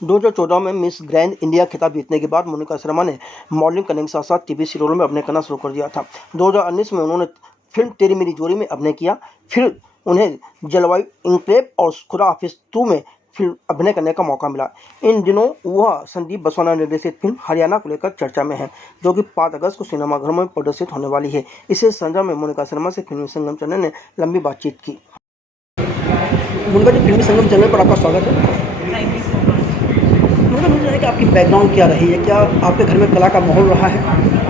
2014 में miss grand India खिताब जीतने के बाद मोनिका शर्मा ने मॉडलिंग करने के साथ-साथ टीवी सीरियलों में अभिनय करना शुरू कर दिया था। 2019 में उन्होंने फिल्म तेरी मेरी जोड़ी में अभिनय किया। फिर उन्हें जलवायु इनक्लेव और खुदा हाफिज़ 2 में फिल्म अभिनय करने का मौका मिला। इन दिनों वह संदीप बसवाना निर्देशित फिल्म हरियाणा को लेकर चर्चा में है, जो कि 5 अगस्त को सिनेमाघरों में प्रदर्शित होने वाली है। इसी संदर्भ में मोनिका शर्मा से फिल्मी संगम चैनल ने लंबी बातचीत की। मोनिका जी, फिल्मी संगम चैनल पर आपका स्वागत है। Thank you so much. मुझे मुझे है कि आपकी बैकग्राउंड क्या रही है? क्या आपके घर में कला का माहौल रहा है?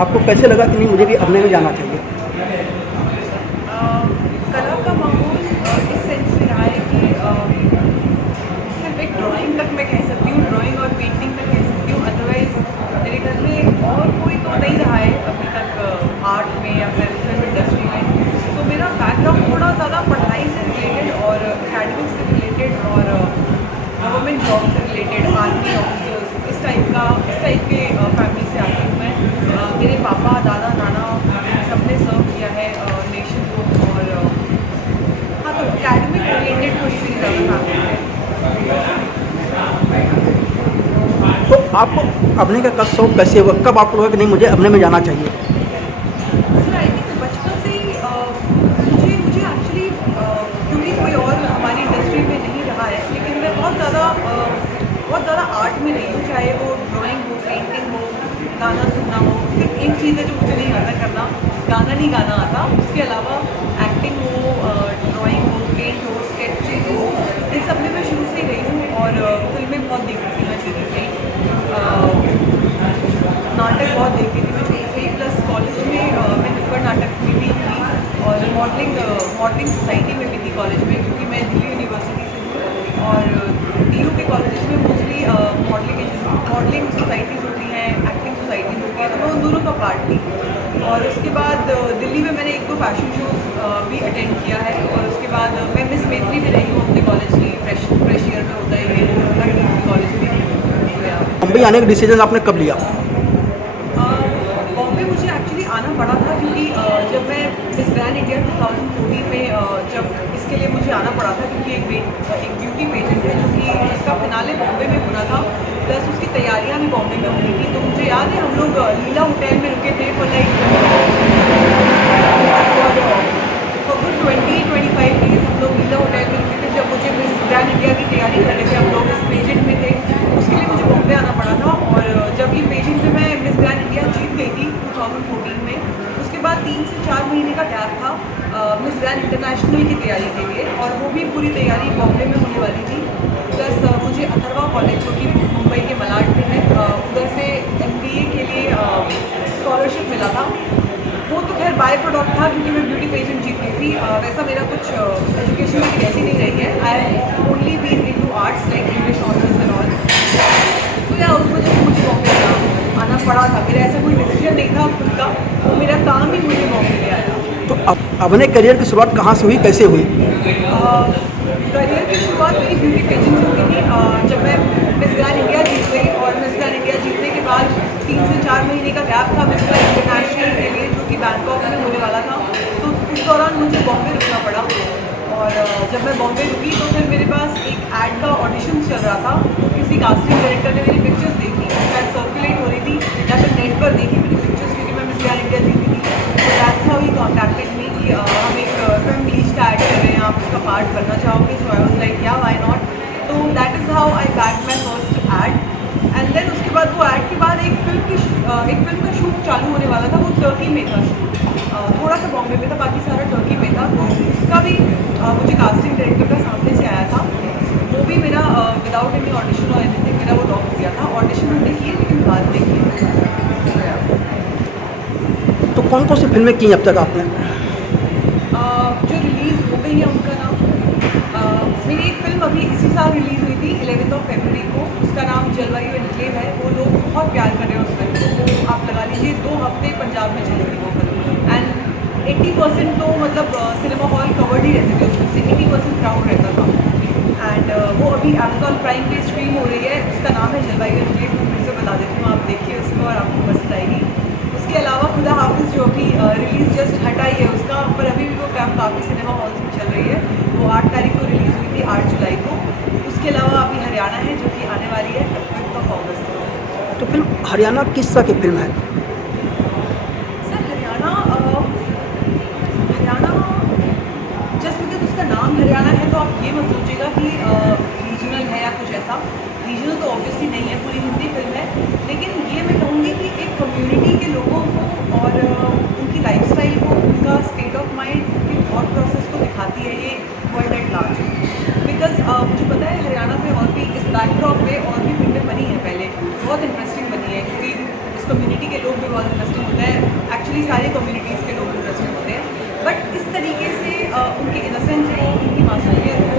आपको कैसे लगा कि नहीं मुझे भी अभिनय में जाना चाहिए? कला का माहौल इस सेंस में रहा है कि सिर्फ एक ड्राइंग तक मैं कह सकती हूँ, ड्राइंग और पेंटिंग तक कह सकती हूँ। अदरवाइज मेरे घर में और कोई तो नहीं रहा है अभी तक आर्ट में या फिर फिल्म इंडस्ट्री में। तो मेरा बैकग्राउंड थोड़ा ज़्यादा पढ़ाई से रिलेटेड और एकेडमिक्स से रिलेटेड और गवर्नमेंट जॉब से रिलेटेड, आर्मी ऑफिसर्स, इस टाइप के फैमिली से आती हूँ मैं। मेरे पापा, दादा, नाना सबने सर्व किया है नेशन को। और हाँ, तो एकेडमिक रिलेटेड थोड़ी मेरी ज़्यादा फैमिली है। तो आपको अभिनय का शौक कैसे हुआ? कब आपको लगा कि नहीं मुझे अभिनय में जाना चाहिए? सर, आई थिंक बचपन से ही मुझे एक्चुअली क्योंकि कोई और हमारी इंडस्ट्री में नहीं रहा है, लेकिन मैं बहुत ज़्यादा आर्ट में रही हूँ, चाहे वो ड्राइंग हो, पेंटिंग हो, गाना सुनना हो। सिर्फ एक चीज़ है जो मुझे नहीं आता करना, गाना नहीं गाना आता। उसके अलावा एक्टिंग हो, ड्राइंग हो, पेंट हो, स्केचिंग हो, इन सब में मैं शुरू से ही रही हूँ। और फिल्में बहुत देखती थी मैं शुरू से ही, नाटक बहुत देखती थी मैं शुरू से ही। प्लस कॉलेज में मैं नुक्कड़ नाटक में भी थी और मॉडलिंग सोसाइटी में भी थी कॉलेज में, क्योंकि मैं दिल्ली यूनिवर्सिटी से हूँ। और DU के कॉलेज में मोस्टली मॉडलिंग सोसाइटीज़ होती हैं, एक्टिंग सोसाइटीज़ होती हैं, तो मैं उन दोनों का पार्ट थी। और उसके बाद दिल्ली में मैंने 1-2 फैशन शोज़ भी अटेंड किया है। और उसके बाद मैं मिस मैत्री भी रही हूँ अपने कॉलेज की। फ्रेश ईयर में होता है ये कॉलेज में। मुंबई आने का डिसीजन आपने कब लिया? बॉम्बे मुझे एक्चुअली आना पड़ा था, क्योंकि जब मैं मिस ग्रैंड इंडिया 2014 में जब इसके लिए मुझे आना पड़ा था, क्योंकि एक ब्यूटी पेजेंट है जो कि इसका फिनाले बॉम्बे में होना था, प्लस उसकी तैयारियां भी बॉम्बे में होनी थी। तो मुझे याद है हम लोग लीला होटल में रुके थे फॉर लाइक 20-25 डेज हम लोग लीला होटल में रुके थे, जब मुझे मिस ग्रैंड इंडिया की तैयारी कर रहे थे। हम लोग इस पेजेंट में थे, उसके लिए मुझे बॉम्बे आना पड़ा था। और जब ये पेजेंट में मैं मिस ग्रैंड इंडिया जीत गई थी 2014 में, उसके बाद 3 से 4 महीने का गैप था मिस ग्रैंड इंटरनेशनल की तैयारी के लिए, और वो भी पूरी तैयारी बॉम्बे में होने वाली थी। प्लस मुझे अथर्वा कॉलेज जो कि मुंबई के मलाड में है, उधर से MBA के लिए स्कॉलरशिप मिला था। वो तो खैर बाय प्रोडक्ट था, क्योंकि मैं ब्यूटी पेजेंट जीत गई थी। वैसा मेरा कुछ एजुकेशन में ऐसी नहीं रही है। I only been into arts like English honours and all. तो या उस वजह से मुझे बॉम्बे आना पड़ा था। मेरा ऐसा कोई डिसीजन नहीं था खुद का, वो मेरा काम ही मुझे बॉम्बे ले आया। तो अपने करियर की शुरुआत कहाँ से हुई, कैसे हुई? करियर की शुरुआत मेरी ब्यूटी पेजेंट से हुई थी। जब मैं मिस ग्रैंड इंडिया जीत गई, और मिस ग्रैंड इंडिया जीतने के बाद 3 से 4 महीने का गैप था मिस ग्रैंड इंटरनेशनल के लिए, जो कि बैंकॉक में होने वाला था। तो उस दौरान मुझे बॉम्बे रुकना पड़ा। और जब मैं बॉम्बे रुकी तो फिर मेरे पास एक ऐड का ऑडिशन चल रहा था। किसी कास्टिंग डायरेक्टर ने मेरी पिक्चर्स देखी, शायद सर्कुलेट हो रही थी या फिर नेट पर देखी मेरी पिक्चर्स, क्योंकि मैं मिस ग्रैंड इंडिया जीती थी। तो दैट्स हाउ ही कॉन्टैक्टेड मी कि हम एक फिल्म लीज का ऐड कर रहे हैं, आप उसका पार्ट बनना चाहोगे? So I was like yeah why not. तो that is how I back my first ad. And then उसके बाद वो ऐड के बाद एक फिल्म का शूट चालू होने वाला था। वो टर्की में था शूट, थोड़ा सा बॉम्बे में था, बाकी सारा टर्की में था। तो उसका भी मुझे कास्टिंग डायरेक्टर का सामने से आया था। वो भी मेरा विदाउट एनी ऑडिशन और एनीथिंग मेरा वो ड्रॉप हो गया था। ऑडिशन हमने किए, लेकिन बाद में किए। तो कौन कौन सी फिल्में की अब तक आपने? जो रिलीज़ हो गई है उनका नाम, मेरी एक फिल्म अभी इसी साल रिलीज़ हुई थी 11 फरवरी को, उसका नाम जलवायु इनक्लेव है। वो लोग बहुत प्यार कर रहे हैं उस फिल्म को। वो आप लगा लीजिए 2 हफ्ते पंजाब में चली थी वो फिल्म। एंड 80% तो मतलब सिनेमा हॉल कवर्ड ही रहते थे उसमें से, 80% क्राउड रहता था। एंड वो अभी Amazon प्राइम पे स्ट्रीम हो रही है। उसका नाम है जलवायु इनक्लेव। फिर से बता देती हूँ, आप देखिए उसको और आपको हरियाणा किस तरह की फिल्म है? सर हरियाणा जस्ट बिकॉज उसका नाम हरियाणा है तो आप ये मत सोचिएगा कि रीजनल है या कुछ ऐसा। रीजनल तो ऑब्वियसली नहीं है, पूरी हिंदी फिल्म है। लेकिन ये मैं कहूँगी कि एक कम्युनिटी के लोगों को और उनकी लाइफस्टाइल को, उनका स्टेट ऑफ माइंड, उनके थॉट प्रोसेस को दिखाती है ये वर्ल्ड एट लार्ज। बिकॉज मुझे पता है हरियाणा में और भी इस बैकड्रॉप पे और भी फिल्में बनी हैं पहले, बहुत इंटरेस्टिंग बनी है क्योंकि उस कम्युनिटी के लोग भी बहुत इंटरेस्टिंग होते हैं। एक्चुअली सारी कम्युनिटीज़ के लोग इंटरेस्टिंग होते हैं, बट इस तरीके से उनके इनोसेंस को, उनकी मासूमियत को,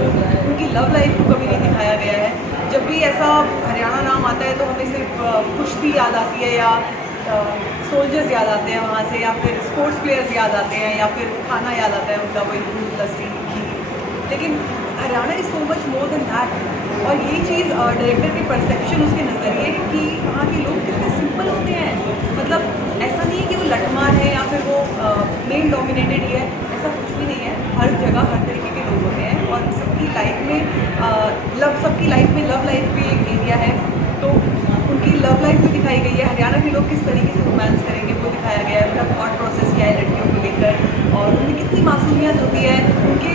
उनकी लव लाइफ को कभी नहीं दिखाया गया है। जब भी ऐसा हरियाणा नाम आता है तो हमें सिर्फ कुश्ती याद आती है या सोल्जर्स याद आते हैं वहाँ से, या फिर स्पोर्ट्स प्लेयर्स याद आते हैं, या फिर खाना याद आता है उनका, वही दूध लस्सी घी। लेकिन Haryana is so much more than that. और यही चीज़ डायरेक्टर की परसेप्शन, उसके नज़रिए कि वहाँ के लोग कितने सिंपल होते हैं। मतलब ऐसा नहीं है कि वो लठमार है या फिर वो मेल डोमिनेटेड ही है, ऐसा कुछ भी नहीं है। हर जगह हर तरीके के लोग होते हैं और सबकी लाइफ में लव लाइफ भी एक एरिया है, तो उनकी लव लाइफ भी दिखाई गई है। हरियाणा के लोग किस तरीके से रोमांस करेंगे वो दिखाया गया है, उनका थॉट प्रोसेस क्या है लड़कियों को लेकर, और उनमें कितनी मासूमियत होती है। उनके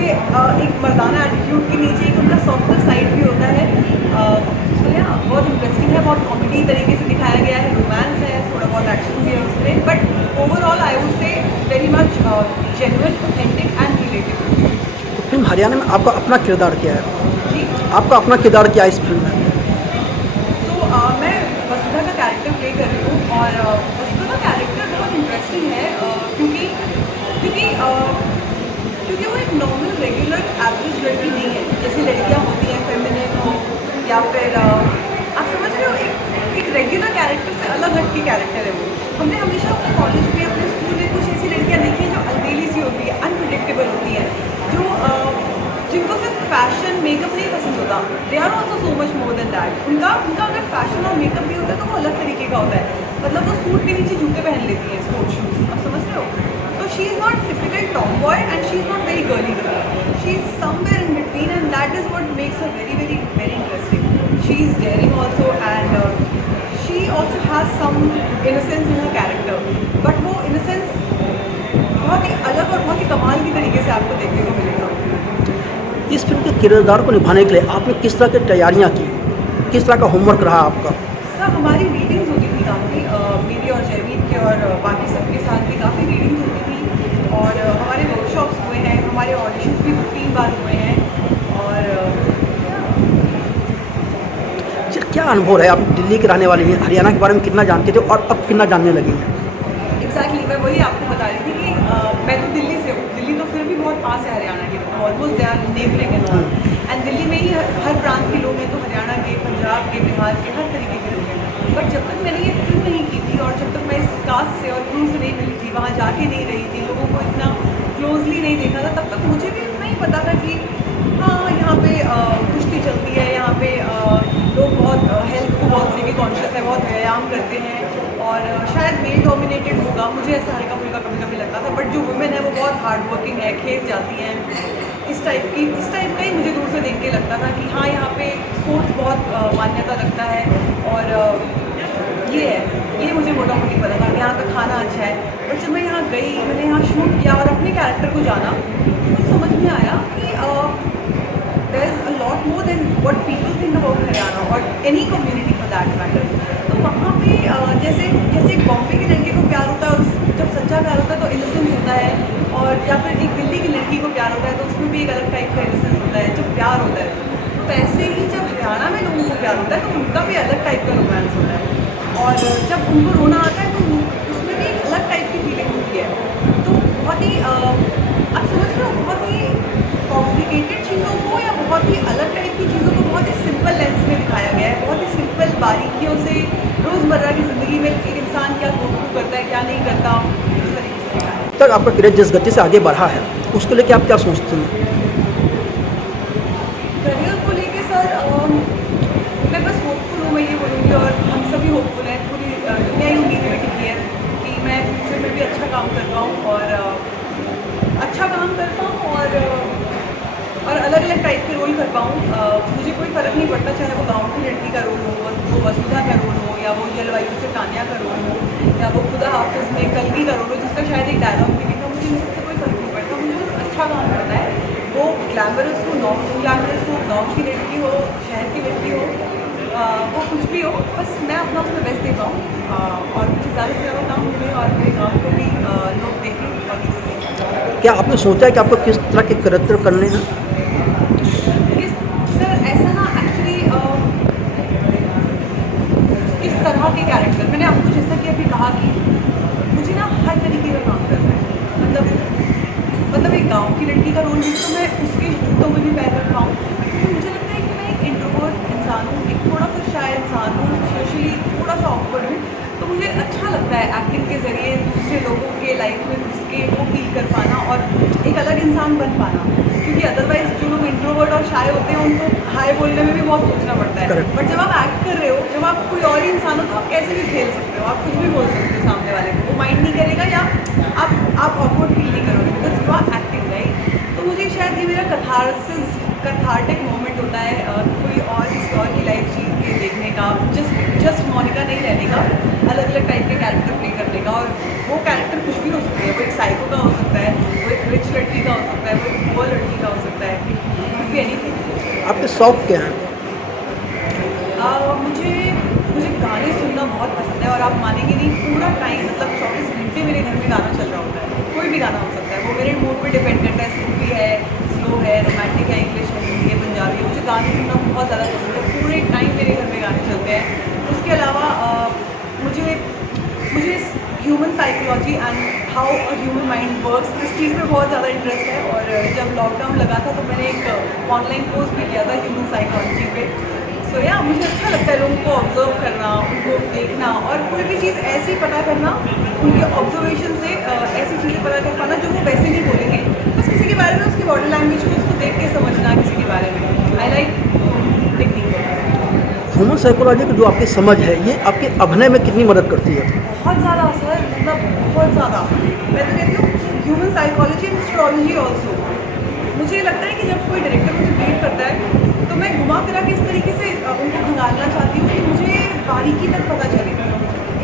एक मर्दाना एटीट्यूड के नीचे एक उनका सॉफ्टर साइड भी होता है। तो या बहुत इंटरेस्टिंग है, बहुत कॉमेडी तरीके से दिखाया गया है, रोमांस है, थोड़ा बहुत एक्शन भी है उसमें, but overall I would say very much genuine, authentic and relatable. तो फिल्म हरियाणा में आपका अपना किरदार क्या है? जी, आपका अपना किरदार क्या है इस फिल्म में? तो मैं वसुधा का कैरेक्टर प्ले कर रही हूँ और वसुधा का कैरेक्टर बहुत इंटरेस्टिंग है क्योंकि क्योंकि क्योंकि वो एक नॉर्मल रेगुलर एवरेज लड़की नहीं है जैसी लड़कियाँ होती हैं, फेमिनिन हो या फिर आप समझ रहे हो, एक रेगुलर कैरेक्टर से अलग हट के कैरेक्टर है वो। हमने हमेशा अपने कॉलेज में, अपने स्कूल में कुछ ऐसी लड़कियाँ देखी हैं जो अलबेली सी होती है, अनप्रिडिक्टेबल होती हैं, जो जिनको सिर्फ फैशन मेकअप नहीं पसंद होता। They are also so much more than that. उनका अगर फैशन और मेकअप भी होता है तो वो अलग तरीके का होता है। मतलब वो सूट के नीचे जूते पहन लेती हैं, स्पोर्ट्स शूज, आप समझ रहे हो। तो she is not typical tomboy and she is not very girly girl, she is somewhere in between and that is what makes her very very very interesting. She is daring also and she also has some innocence in her character, but वो innocence बहुत ही अलग और बहुत ही कमाल की तरीके से आपको देखने को मिलेगा। इस फिल्म के किरदार को निभाने के लिए आपने किस तरह की तैयारियां की, किस तरह का होमवर्क रहा आपका? सर हमारी रीडिंग्स होती थी काफ़ी, मेरी और जयवीर की और बाकी सबके साथ भी काफ़ी रीडिंग्स होती थी, और हमारे वर्कशॉप्स हुए हैं, हमारे ऑडिशंस भी 3 बार हुए हैं। और क्या अनुभव है? आप दिल्ली के रहने वाले हैं, हरियाणा के बारे में कितना जानते थे और अब कितना जानने लगे हैं? एग्जैक्टली मैं वही आपको बता रही थी कि मैं तो दिल्ली से हूँ, दिल्ली तो फिर भी बहुत पास है हरियाणा के, almost they are neighbouring and Delhi में ही हर प्रांत के लोग हैं, तो हरियाणा के, पंजाब के, बिहार के, हर तरीके के लोग हैं। बट जब तक मैंने ये फिल्म नहीं की थी और जब तक मैं इस कास्ट से और क्रू से नहीं मिली थी, वहाँ जाके नहीं रही थी, लोगों को इतना क्लोजली नहीं देखा था, तब तक मुझे भी इतना ही पता था कि हाँ यहाँ पे कुश्ती चलती है, यहाँ पे लोग बहुत हेल्थ को बहुत लेके कॉन्शियस है, बहुत व्यायाम करते हैं, और शायद मेल डोमिनेटेड होगा, मुझे ऐसा हल्का फुल्का कभी कभी लगता था। बट जो वुमेन है वो बहुत हार्ड वर्किंग है, खेत जाती हैं, इस टाइप का ही मुझे दूर से देख के लगता था कि हाँ यहाँ पे स्पोर्ट्स बहुत मान्यता रखता है, और ये मुझे मोटा मोटी पता था कि यहाँ का खाना अच्छा है। बट जब मैं यहाँ गई, मैंने यहाँ शूट किया और अपने कैरेक्टर को जाना, मुझे समझ में आया कि there is a lot more than what people think about Haryana और any community for that matter. तो वहाँ पे जैसे बॉम्बे के लड़के को प्यार होता है और जब सच्चा प्यार होता है तो इनोसेंस होता है, और या फिर एक दिल्ली की लड़की को प्यार होता है तो उसमें भी एक अलग टाइप का इनोसेंस होता है जब प्यार होता है। तो वैसे ही जब हरियाणा में लोगों को प्यार होता है तो उनका भी अलग टाइप का रोमांस होता है, और जब उनको रोना आता है तो उसमें भी एक अलग टाइप की फीलिंग होती है। तो बहुत ही आप समझ रहे हो, बहुत ही कॉम्प्लिकेटेड चीज़ों को या बहुत ही अलग टाइप की चीज़ों को बहुत ही सिंपल लेंस में दिखाया गया है, बहुत ही सिंपल बारीकियों से रोज़मर्रा की ज़िंदगी में एक इंसान क्या गो थ्रू करता है, क्या नहीं करता, इस तरीके से दिखाया है। तक आपका करियर जिस गति से आगे बढ़ा है उसके लिए आप क्या सोचते हैं? करियर को लेके सर मैं बस होपफुल हूँ, मैं ये बोलूँगी, और हम सभी होपफुल हैं, पूरी दुनिया ही उम्मीद में टिकी है कि मैं फ्यूचर में भी अच्छा काम कर पाऊँ और अच्छा काम कर पाऊँ और अलग अलग टाइप के रोल कर पाऊँ। मुझे कोई फ़र्क नहीं पड़ता, चाहे वो गाँव की लड़की का रोल हो, वो वसुधा का रोल हो, या वो जलवायु से तान्या का रोल हो, या वो खुदा हाफिज़ में कल्कि का रोल हो, जिसका शायद एक डायलॉग भी नहीं था। मुझे इन सबसे कोई फ़र्क नहीं पड़ता। मुझे बस अच्छा काम करना है, वो ग्लैमरस हो, नॉन ग्लैमरस हो, गाँव की लड़की हो, शहर की लड़की हो, वो कुछ भी हो, बस मैं अपना उसमें बेस्ट दे पाऊँ, और मुझे ज़्यादा से ज़्यादा काम मिले और मेरे काम को भी लोग देखें और सुनें। क्या आपने सोचा है कि आपको किस तरह के कैरेक्टर करने हैं? सर ऐसा ना एक्चुअली किस तरह के कैरेक्टर, मैंने आपको जैसा कि अभी कहा कि मुझे ना हर तरीके का काम करना है। मतलब एक गाँव की लड़की का रोल भी तो मैं उसके जूतों में भी पैर रख पाऊँ। तो मुझे लगता है कि मैं एक इंट्रोवर्ट इंसान हूँ, एक थोड़ा सा शाय इंसान हूँ, सोशली थोड़ा सा ऑकवर्ड हूँ। तो मुझे अच्छा लगता है एक्टिंग के ज़रिए दूसरे लोगों के लाइफ में घुस के वो फील कर पाना और एक अलग इंसान बन पाना। क्योंकि अदरवाइज जो लोग इंट्रोवर्ट और शाय होते हैं उनको हाय बोलने में भी बहुत सोचना पड़ता है। Correct. बट जब आप एक्ट कर रहे हो, जब आप कोई और ही इंसान हो, तो आप कैसे भी खेल सकते हो, आप कुछ भी बोल सकते हो सामने वाले को, वो माइंड नहीं करेगा, या आप ऑकवर्ड फील नहीं करोगे, because you are acting right. तो मुझे शायद ये मेरा कथार्टिक मोमेंट होता है, कोई और किसी और की लाइफ जी के देखने का, जस्ट मोनिका नहीं रहने का, अलग अलग टाइप के कैरेक्टर प्ले करने का। और वो कैरेक्टर कुछ भी हो सकते हैं, वो एक साइको का हो सकता है, वो एक रिच लड़की का हो सकता है, वो एक पुअर लड़की का हो सकता है, कुछ भी एनीथिंग। आपके शौक क्या हैं? मुझे गाने सुनना बहुत पसंद है, और आप मानेंगे नहीं, पूरा टाइम मतलब 24 घंटे मेरे घर में गाना चल रहा होता है। कोई भी गाना हो सकता है, वो मेरे मूड पे डिपेंड करता है, सूफी है, स्लो है, रोमांटिक है, इंग्लिश है, हिंदी है, पंजाबी है। मुझे गाने सुनना बहुत ज़्यादा पसंद है, पूरे टाइम मेरे घर में गाने चलते हैं। उसके अलावा मुझे human psychology and how a human mind works, इस चीज़ में बहुत ज़्यादा इंटरेस्ट है। और जब लॉकडाउन लगा था तो मैंने एक ऑनलाइन कोर्स भी किया था ह्यूमन साइकोलॉजी पे। सो या मुझे अच्छा लगता है लोगों को ऑब्जर्व करना, उनको देखना, और कोई भी चीज़ ऐसी पता करना उनके ऑब्जर्वेशन से, ऐसी चीज़ें पता कर पाना जो वो वैसे नहीं बोलेंगे, बस किसी के बारे में उसकी बॉडी लैंग्वेज को उसको देख के समझना किसी के बारे में। I like technique. Human psychology की जो आपकी समझ है, ये आपके अभिनय में कितनी मदद करती है? बहुत ज़्यादा सर, मतलब बहुत ज़्यादा। मैं तो कहती हूँ human psychology and astrology also. मुझे लगता है कि जब कोई डायरेक्टर मुझे ब्रीफ करता है तो मैं घुमा फिरा के इस तरीके से उनको खंगालना चाहती हूँ कि मुझे बारीकी तक पता चले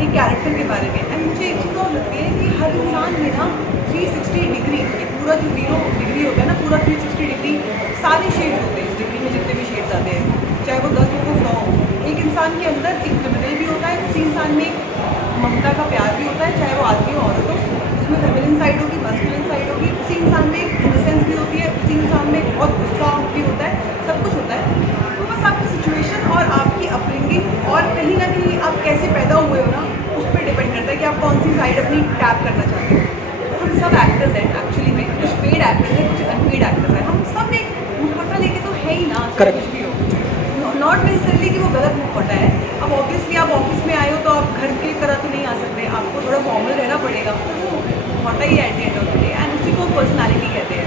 एक कैरेक्टर के बारे में। एंड मुझे एक चीज़ और लगती है कि हर इंसान में ना 360 डिग्री, ये पूरा जो 0 डिग्री होता है ना, पूरा 360 डिग्री सारे शेड्स होते हैं इस डिग्री में, जितने भी शेड्स आते हैं, चाहे वो 10 हो 100 हो। एक इंसान के अंदर एक क्रिमिनल भी होता है, उसी इंसान में ममता का प्यार भी होता है, चाहे वो आदमी हो औरत हो, उसमें फेमिनिन साइड होगी, मस्कुलिन साइड होगी, उसी इंसान में इनोसेंस भी होती है, उसी इंसान में बहुत गुस्सा भी होता है, सब कुछ होता है। तो बस आपकी सिचुएशन और आपकी अपब्रिंगिंग और कहीं ना कहीं आप कैसे पैदा हुए हो ना, उस पर डिपेंड करता है कि आप कौन सी साइड अपनी टैप करना चाहते हो। हम सब एक्टर्स हैं एक्चुअली में, कुछ पेड एक्टर्स हैं, कुछ अनपेड एक्टर्स हैं, हम सब एक मुखौटा लेके तो है ही ना, चाहे कुछ भी हो। नॉट नेसेसरली कि वो गलत मुखौटा है। अब ऑब्वियसली आप ऑफिस में आए हो तो आप घर की तरह तो नहीं आ सकते, आपको थोड़ा फॉर्मल रहना पड़ेगा, तो वो मुखौटा ही at the end of the day, and उसी को पर्सनैलिटी कहते हैं।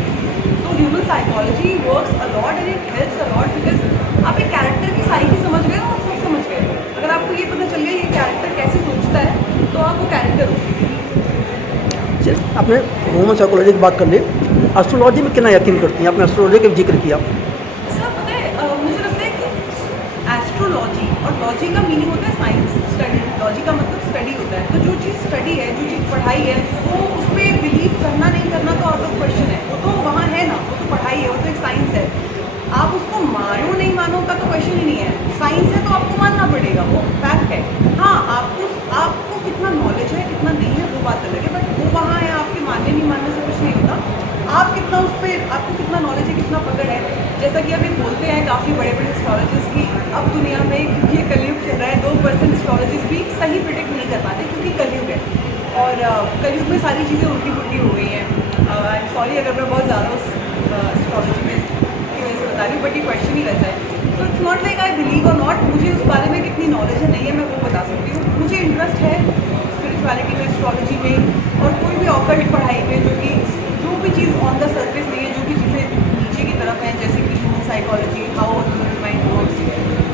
तो human psychology works a lot and it helps a lot, because आप एक कैरेक्टर की साइकी समझ गए हो और सब समझ गए हो। अगर आपको ये पता चल गया ये कैरेक्टर कैसे सोचता है, तो आप वो कैरेक्टर हो। चलिए, आपने ह्यूमन साइकोलॉजी की बात कर ली, एस्ट्रोलॉजी में कितना यकीन करती हैं? आपने एस्ट्रोलॉजी का जिक्र किया। सर पता है, मुझे लगता है कि एस्ट्रोलॉजी और लॉजी का मीनिंग होता है साइंस स्टडी, लॉजी का मतलब स्टडी होता है। तो जो चीज़ स्टडी है, जो चीज़ पढ़ाई है, वो उस पर बिलीव करना नहीं करना तो आउट ऑफ क्वेश्चन है, वो तो वहाँ है ना, वो तो पढ़ाई है, वो तो एक साइंस है। आप उसको मानो नहीं मानो का तो क्वेश्चन ही नहीं है, साइंस है तो आपको मानना पड़ेगा, वो फैक्ट है। हाँ, आपको कितना नॉलेज है कितना नहीं है वो बात अलग है, बट वो वहाँ है, आपके मानने नहीं मानने से कुछ नहीं होता। आप कितना उस पर, आपको कितना नॉलेज है कितना पकड़ है। जैसा कि अभी बोलते हैं काफ़ी बड़े बड़े एस्ट्रोलॉजिस्ट की अब दुनिया में, क्योंकि ये कलयुग चल रहा है, 2% एस्ट्रोलॉजिस्ट भी सही प्रिडिक्ट नहीं कर पाते क्योंकि कलयुग है, और कलयुग में सारी चीज़ें उल्टी पुल्टी हो गई हैं। सॉरी अगर मैं बहुत ज़्यादा उस एस्ट्रोलॉजी में की वजह से बता रही हूँ, बट ये क्वेश्चन ही वैसा है। So it's not like I believe और नॉट, मुझे उस बारे में कितनी नॉलेज है नहीं है मैं वो बता सकती हूँ। मुझे इंटरेस्ट है स्पिरिचुअलिटी में, एस्ट्रोलॉजी में, और कोई भी ऑकल्ट पढ़ाई में, जो भी चीज़ ऑन द सर्फेस नहीं है, जो भी चीज़ें नीचे की तरफ हैं, जैसे कि human psychology, how human mind works.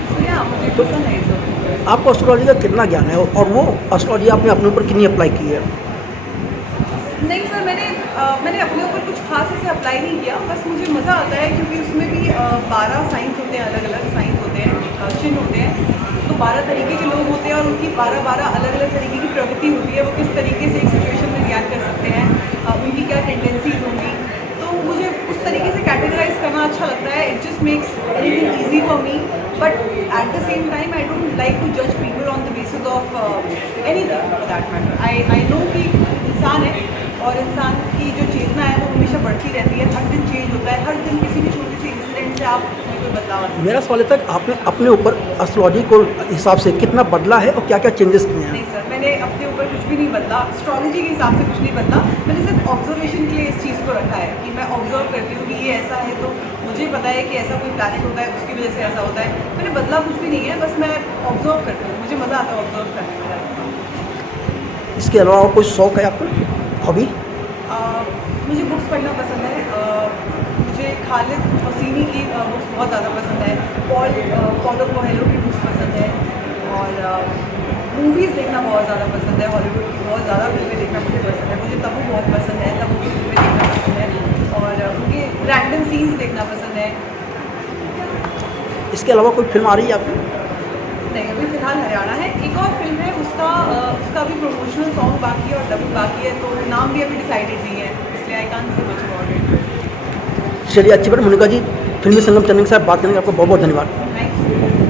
So या मुझे पसंद है ये सब। आपको एस्ट्रोलॉजी का कितना ज्ञान है और वो एस्ट्रोलॉजी आपने अपने ऊपर कितनी अप्लाई की है? नहीं सर, मैंने अपने ऊपर कुछ खास ऐसे अप्लाई नहीं किया, बस मुझे मज़ा आता है क्योंकि उसमें भी 12 साइंस होते हैं, अलग अलग साइंस होते हैं, चिन्ह होते हैं, तो 12 तरीके के लोग होते हैं और उनकी 12 अलग अलग तरीके की प्रवृत्ति होती है, वो किस तरीके से एक सिचुएशन में रिएक्ट कर सकते हैं, उनकी क्या टेंडेंसीज होंगी, तो मुझे उस तरीके से कैटेगराइज करना अच्छा लगता है. It just makes anything easy for me, but at the same time I don't like to जज people on the basis of anything for that matter. I know कि इंसान है और इंसान की जो चेतना है वो हमेशा बढ़ती रहती है, हर दिन चेंज होता है, हर दिन किसी भी छोटी सी इंसिडेंट से आप में कोई बदलाव आता है. मेरा सवाल है कि आपने अपने ऊपर एस्ट्रोलॉजी को हिसाब से कितना बदला है और क्या क्या चेंजेस किए हैं? नहीं सर, मैंने अपने ऊपर कुछ भी नहीं बदला, एस्ट्रोलॉजी के हिसाब से कुछ नहीं बदला. मैंने सिर्फ ऑब्जर्वेशन के लिए इस चीज़ को रखा है कि मैं ऑब्जर्व करती हूँ कि ये ऐसा है, तो मुझे पता है कि ऐसा कोई प्लैनेट होता है, उसकी वजह से ऐसा होता है. मैंने बदला कुछ भी नहीं है, बस मैं ऑब्जर्व करती हूँ, मुझे मज़ा आता है ऑब्जर्व करने में. इसके अलावा और कोई शौक है आपको, हॉबी? मुझे बुक्स पढ़ना पसंद है. मुझे खालिद हसीनी की बुक्स बहुत ज़्यादा पसंद है, पॉलो कोएल्हो की बुक्स पसंद है, और मूवीज़ देखना बहुत ज़्यादा पसंद है. हॉलीवुड की बहुत ज़्यादा फिल्में देखना मुझे पसंद है. मुझे तब्बू बहुत पसंद है, तब्बू की फिल्में देखना पसंद है, और उनके रैंडम सीन्स देखना पसंद है. इसके अलावा कोई फिल्म आ रही है आपकी? नहीं, अभी फ़िलहाल हरियाणा है. एक और फिल्म है, उसका भी प्रमोशनल सॉन्ग बाकी है और डबिंग बाकी है, तो नाम भी अभी डिसाइडेड नहीं है, इसलिए I can't say much about it. चलिए, अच्छी बात. मोनिका जी, फिल्मी संगम चैनल के साथ बात करने का आपका बहुत बहुत धन्यवाद. Thank you.